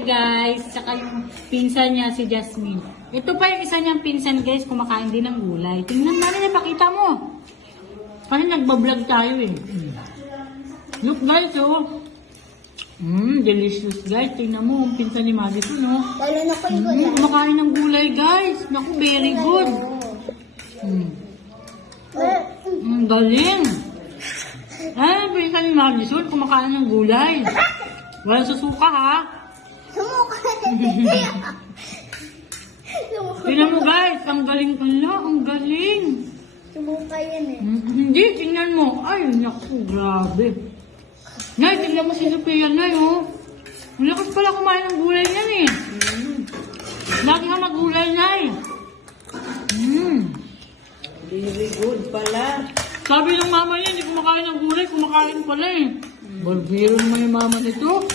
Ate guys, saka yung pinsan niya si Jasmine. Ito pa yung isa niyang pinsan guys, kumakain din ng gulay. Tingnan natin niya, pakita mo. Kasi nagbablog tayo eh. Look guys, oh. Delicious guys. Tingnan mo, ang pinsan ni Madison, no? Lalo na ko yung gulay. Kumakain ng gulay guys. Naku, very good. Galing. Ay, pinsan ni Madison, kumakain ng gulay. Walang susuka ha. Sumuka. Tingnan mo guys, ang galing pala, ang galing. Sumuka yan eh. Hindi, tingnan mo. Ay, naku, grabe. Nay, tingnan mo si Sophia, Nay, oh. Ang lakas pala kumain ng gulay yan eh. Lagi ka mag-gulay, Nay. Very good pala. Sabi ng mama niya, hindi kumakain ng gulay, kumakain pala eh. Barbero naman yung mama nito.